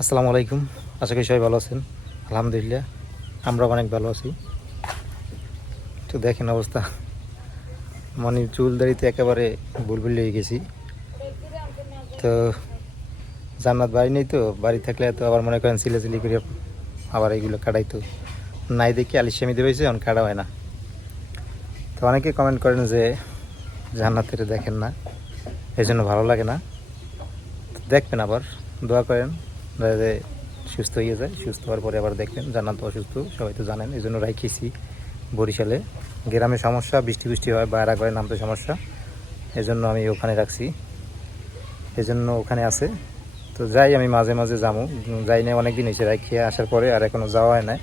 আসসালামু আলাইকুম। আশা করি সবাই ভালো আছেন। আলহামদুলিল্লাহ আমরা অনেক ভালো আছি। তো দেখেন অবস্থা, মানে চুল দাড়িতে একেবারে বুলবুল হয়ে গেছি। তো জান্নাত বাড়ি নেই, তো বাড়ি থাকলে তো আবার মনে করেন সিলাসিলি করে আবার এইগুলো কাটাইতো নাই দেখি আলিশামি দেবেছে, এখন কাটা হয় না। তো অনেকে কমেন্ট করেন যে জান্নাতের দেখেন না, এই জন্য ভালো লাগে না। দেখবেন, আবার দোয়া করেন যাতে সুস্থ হয়ে যায়। সুস্থ হওয়ার পরে আবার দেখবেন। জান্নাত অসুস্থ সবাই তো জানেন, এই জন্য রাখিয়েছি বরিশালে। গ্রামে সমস্যা, বৃষ্টি বৃষ্টি হয়, বাইরা করে নামতে সমস্যা, এই জন্য আমি ওখানে রাখছি, এই জন্য ওখানে আছে। তো যাই, আমি মাঝে মাঝে যাবো, যাই না অনেক দিন হয়েছে রাখিয়ে আসার পরে, আর এখনও যাওয়া হয় না।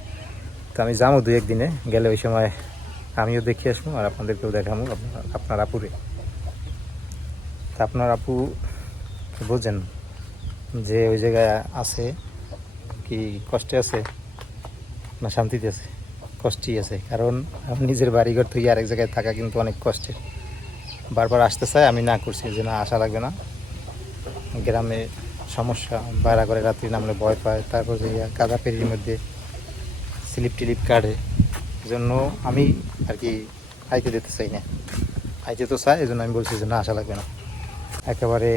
তো আমি যাবো 2-1 দিনে, গেলে ওই সময় আমিও দেখে আসবো আর আপনাদেরকেও দেখাবো আপনার আপুরে। তা আপনার আপু বোঝেন যে ওই জায়গায় আছে কি কষ্টে আছে না শান্তিতে আছে? কষ্টই আছে, কারণ আমি নিজের বাড়িঘর থেকে আরেক জায়গায় থাকা কিন্তু অনেক কষ্টের। বারবার আসতে চাই, আমি না করছি যে না আসা লাগবে না। গ্রামে সমস্যা, বাইরে করে রাত্রি নামলে ভয় পায়, তারপর যে কাদা পেরির মধ্যে স্লিপ টিলিপ কাটে, জন্য আমি আর কি আইতে দিতে চাই না। আইতে তো চাই, এই জন্য আমি বলছি যে না আসা লাগবে না, একেবারে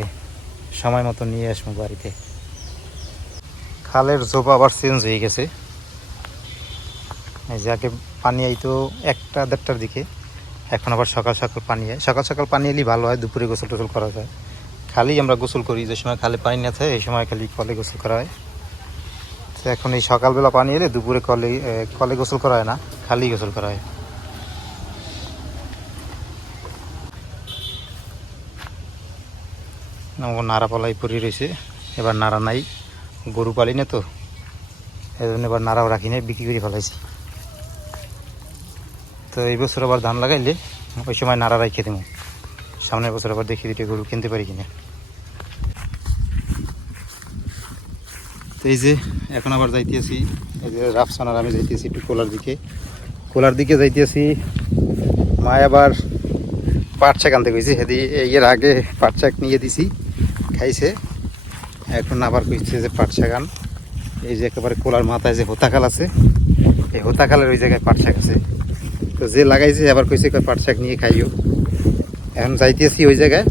সময় মতো নিয়ে আসবো বাড়িতে। খালের ঝোপ আবার চেঞ্জ হয়ে গেছে। এই যে আগে পানি আইতো 1টা-1.5টার দিকে, এখন আবার সকাল সকাল পানি হয়। সকাল সকাল পানি এলেই ভালো হয়, দুপুরে গোসল টোসল করা যায়। খালি আমরা গোসল করি যে সময় খালে পানি না থাকে, এই সময় খালি কলে গোসল করা হয়। তো এখন এই সকালবেলা পানি এলে দুপুরে কলে কলে গোসল করা হয় না, খালি গোসল করা হয়। নাড়া পালাই পরি রয়েছে, এবার নাড়া নাই, গরু পালি না তো, এই জন্য এবার নাড়াও রাখি নাই, বিক্রি করে ফেলাইছি। তো এই বছর আবার ধান লাগাইলে ওই সময় নাড়া রাখে দেবো, সামনের বছর আবার দেখি 2টা গরু কিনতে পারি কিনা। তো এই যে এখন আবার যাইতেছি, এই যে রাফসানার আমি যাইতেছি একটু কোলার দিকে যাইতেছি। মা আবার পাট শাক আনতে গেছি, এর আগে পাট শাক নিয়ে দিছি, খাইছে। এখন আবার কইছে যে পাট শাক আন। এই যে একেবারে কোলার মাথায় যে হোতাখাল আছে, এই হোতাখালের ওই জায়গায় পাট শাক আছে। তো যে লাগাইছে আবার কইছে পাট শাক নিয়ে খাইও। এখন যাইতেছি ওই জায়গায়।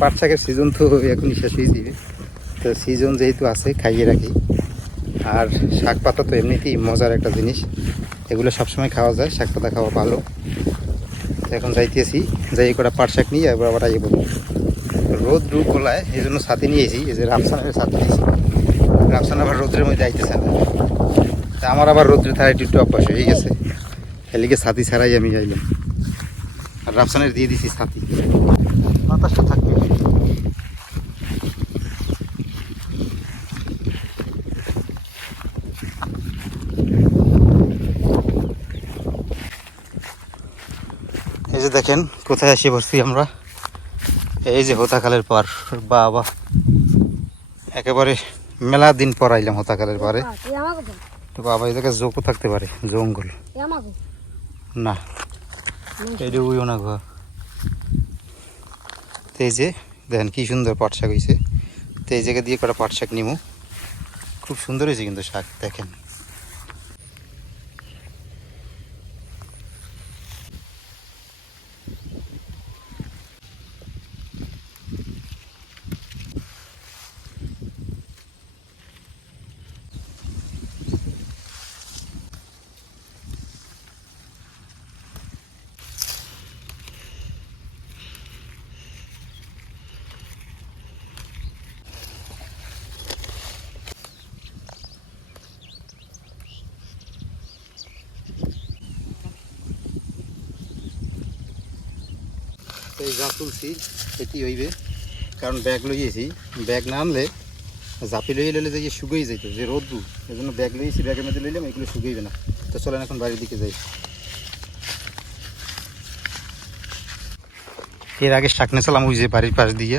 পাট শাকের সিজন তো এখনই শেষ হয়ে যাবে, তো সিজন যেহেতু আছে খাইয়ে রাখি। আর শাক পাতা তো এমনিতেই মজার একটা জিনিস, এগুলো সবসময় খাওয়া যায়, শাক পাতা খাওয়া ভালো। এখন যাইতেছি, যাই কটা পাট শাক নিয়ে এবার আবার আইব। রোদ গোলায়, এই জন্য ছাতি নিয়েছি, এই যে রামসানের ছাতি নিয়েছি। রামসান আবার রোদ্রের মধ্যে আইতেছে না, তা আমার আবার রোদ্রে থাকা একটু অভ্যাস হয়ে গেছে, এদিকে ছাতি ছাড়াই আমি যাইলাম। আর রাফসানের দিয়ে দিছি ছাতি, বাতাসটা থাকবে। এই যে দেখেন কোথায় এসে বসছি আমরা, এই যে হোতাখালের পার। বাবা, একেবারে মেলা দিন পর আইলাম হোতাখালের পারে। তো বাবা, এই জায়গায় জোকও থাকতে পারে, জঙ্গল না, এই ওইও না ঘর। তো এই যে দেখেন কি সুন্দর পাট শাক হয়েছে। তো এই জায়গা দিয়ে কটা পাট শাক নিমু, খুব সুন্দর হয়েছে কিন্তু শাক দেখেন। এই যা তুলছি এটি হইবে, কারণ ব্যাগ লইয়েছি, ব্যাগ না আনলে ঝাঁপি লইয়ে লইলে যে শুকিয়ে যেত, যে রোদ্দু, এই জন্য ব্যাগ লইয়েছি, ব্যাগের মধ্যে লইলাম, এগুলো শুকিয়েবে না। তো চলেন এখন বাড়ির দিকে যাই। এর আগে শাক নিয়েছিলাম ওই যে বাড়ির পাশ দিয়ে,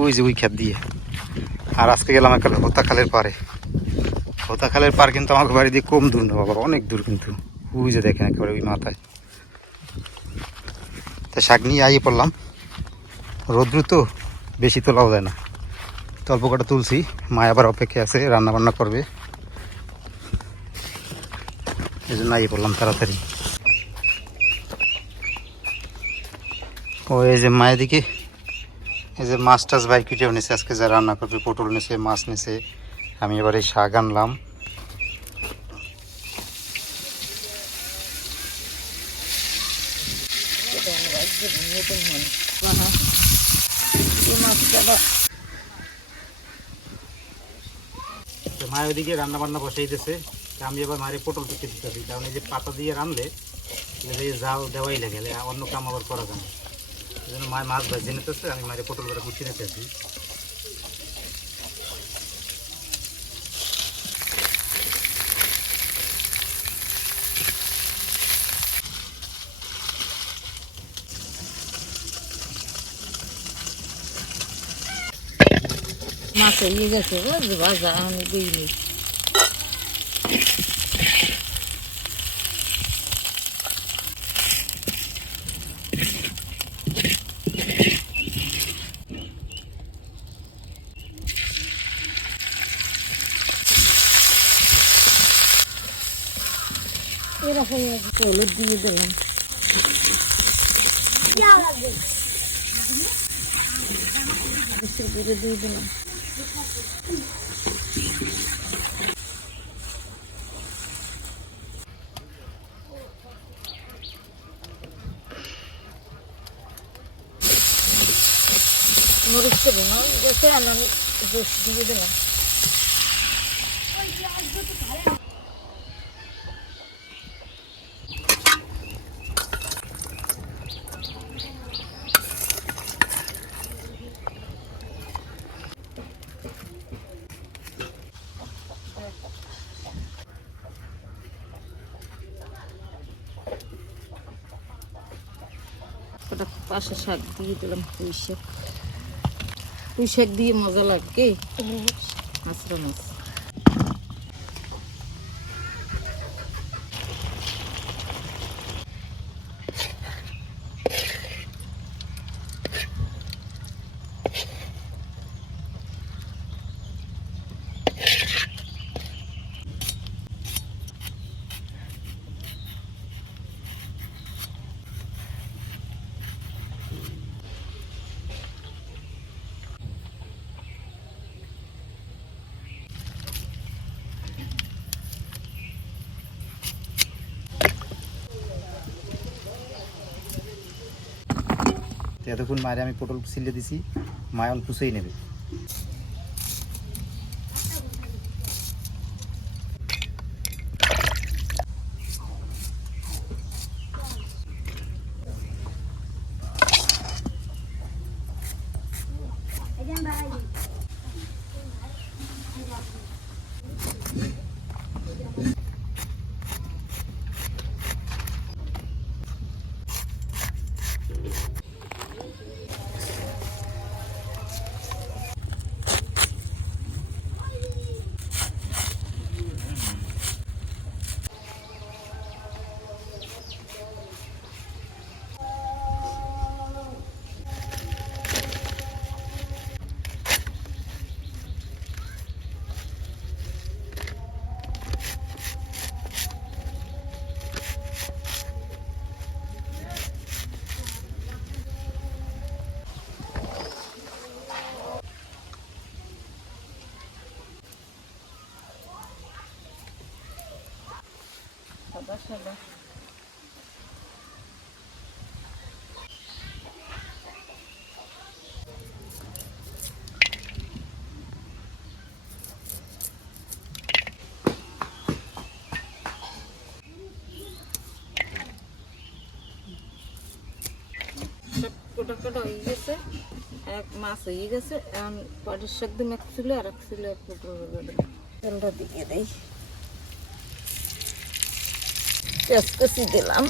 ওই যে ওই ক্ষেত দিয়ে। আর আজকে গেলাম একটা হোতাখালের পারে। হোতাখালের পার কিন্তু আমাকে বাড়ি দিয়ে কম দূর না বাবা, অনেক দূর কিন্তু। ওই যে দেখেন একেবারে ওই মাথায়। তা শাক নিয়ে আইয়ে পড়লাম, রোদ্রু তো বেশি তোলাও যায় না, অল্প কটা তুলছি, মা আবার অপেক্ষা আছে, রান্না বান্না করবে, এই জন্য আইয়ে পড়লাম তাড়াতাড়ি। ও এই যে মায়ের দিকে এই যে মাছ টাছ ভাই কেটেও নিছে, আজকে যা রান্না করবে, পটল নিছে, মাছ নিছে। আমি এবার এই শাক আনলাম। মায়ের ওইদিকে রান্না বান্না বসাই দিতেছে, আমি এবার মায়ের পটল কেটে দিতেছি, কারণ এই যে পাতা দিয়ে রানলে জাল দেওয়াই লাগে, অন্য কাম আবার করা যায় না। এই জন্য মায়ের মাছ ভাজি নিতেছে, আমি মায়ের পটল করে কুচিয়ে নিতেছি। মাছ হয়ে গেছে ভাজা, আমি দিইনি। এরকম হলুদ দিয়ে দিলাম, দিয়ে দিলাম। মরিচ দেবো না গেছে, আমি রস দিয়ে দিলাম। পাশে শাক দিয়ে দিলাম, পুঁই শাক দিয়ে মজা লাগে মাছরা মাছ। এতক্ষণ মায়ের আমি পটল ছিলে দিছি, মায় অল্প পুষেই নেবে। সাদা সাদা কোটা কোটা হয়ে গেছে, এক মাছ হয়ে গেছে। এখন পাটের শাক দিন এক ছিল, আর এক ছিল এক তেলটা দিয়ে দেই, পেঁয়াজ কুচি দিলাম।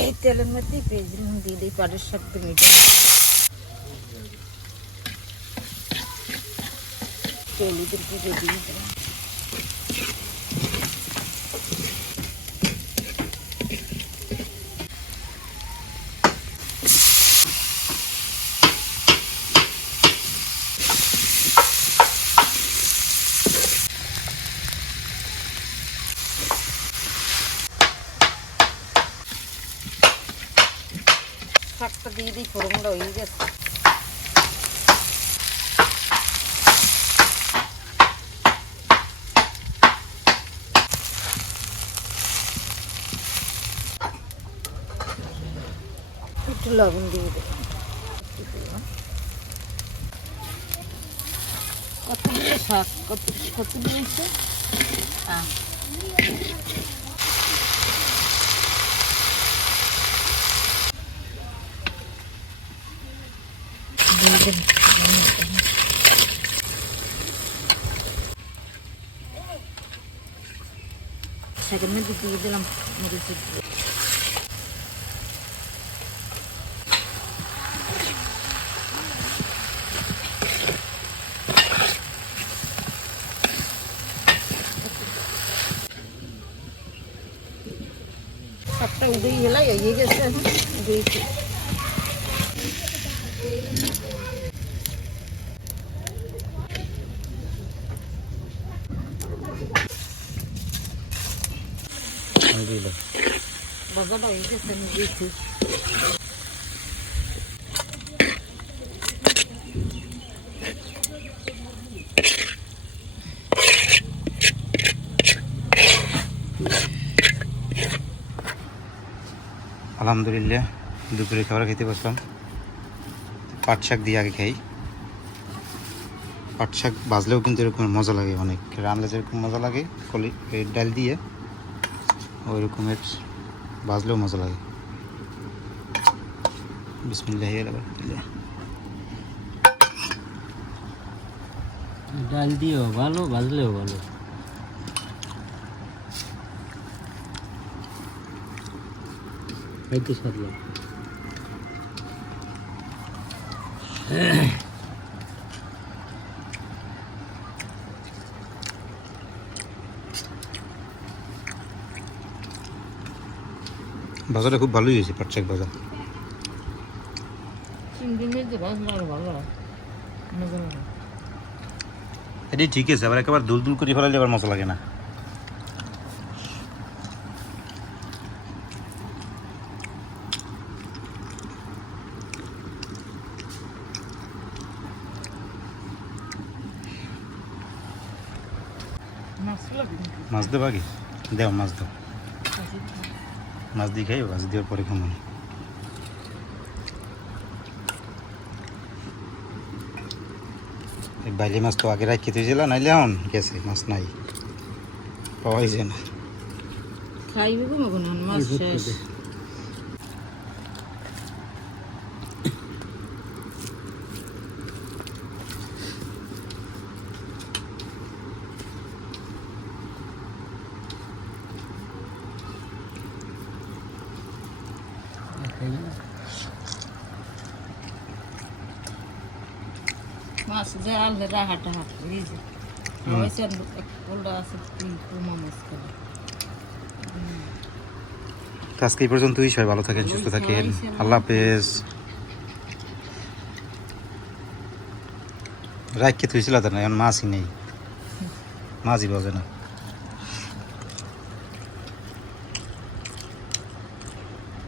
এই তেলের মধ্যে পেঁয়াজ দিয়ে দিই পাটের শাক দিয়ে। একটু হলুদের পুজো দিয়ে দিলাম। শাকটা দিয়ে দিই, ফোড়নটা হয়ে গেছে। একটু লবণ দিয়ে দেবো, কত দিয়ে শাক, কত দিয়েছে। শাকের মধ্যে দিয়ে দিলাম মরিচের গুঁড়ো। শাকটা উঠেই গেলাই হয়ে গেছে, এখন দিয়েছি। বাজারটা হয়ে গেছে, আমি দিয়েছি। আলহামদুলিল্লাহ দুপুরে খাবার খেতে বসলাম। পাট শাক দিয়ে আগে খাই। পাট শাক ভাজলেও কিন্তু এরকম মজা লাগে, অনেক রান্না যেরকম মজা লাগে কলি ডাল দিয়ে ওই রকমের ভাজলেও মজা লাগে। বিসমিল্লাহ ডাল দিয়েও ভালো, ভাজলেও ভালো। খাইতে স্বাদ লাগে। ভাজাটা খুব ভালোই হয়েছে, পাট শাক ভাজা। চিংড়ি মাছ ভাজলে আরো ভালো হয়, মজা লাগে। এটাই ঠিক আছে, আবার একেবারে দুল দুল করে ফেলালে আবার মজা লাগে না। মাছ দেবো আগে, দেও মাছ দাও, মাছ দিয়ে খাই, মাছ দেওয়ার পরে খাবো। বাইলে মাছ তো আগে রাখি তুইছিল, নাইলে এখন গেছে, মাছ নাই, পাওয়াই যায় না। খাইবে কখন মাছ শেষ। মাছ যে আনলে রাহাটা হাত বুঝেছে, হয়েছে পোলটা আছে, কুমা মাছ খাবে। তো আজকে এই পর্যন্তই, সবাই ভালো থাকেন, সুস্থ থাকেন, আল্লাহ হাফেজ। রাখকে তুইছিল তো না, এখন মাছই নেই, মাছই বাজে না।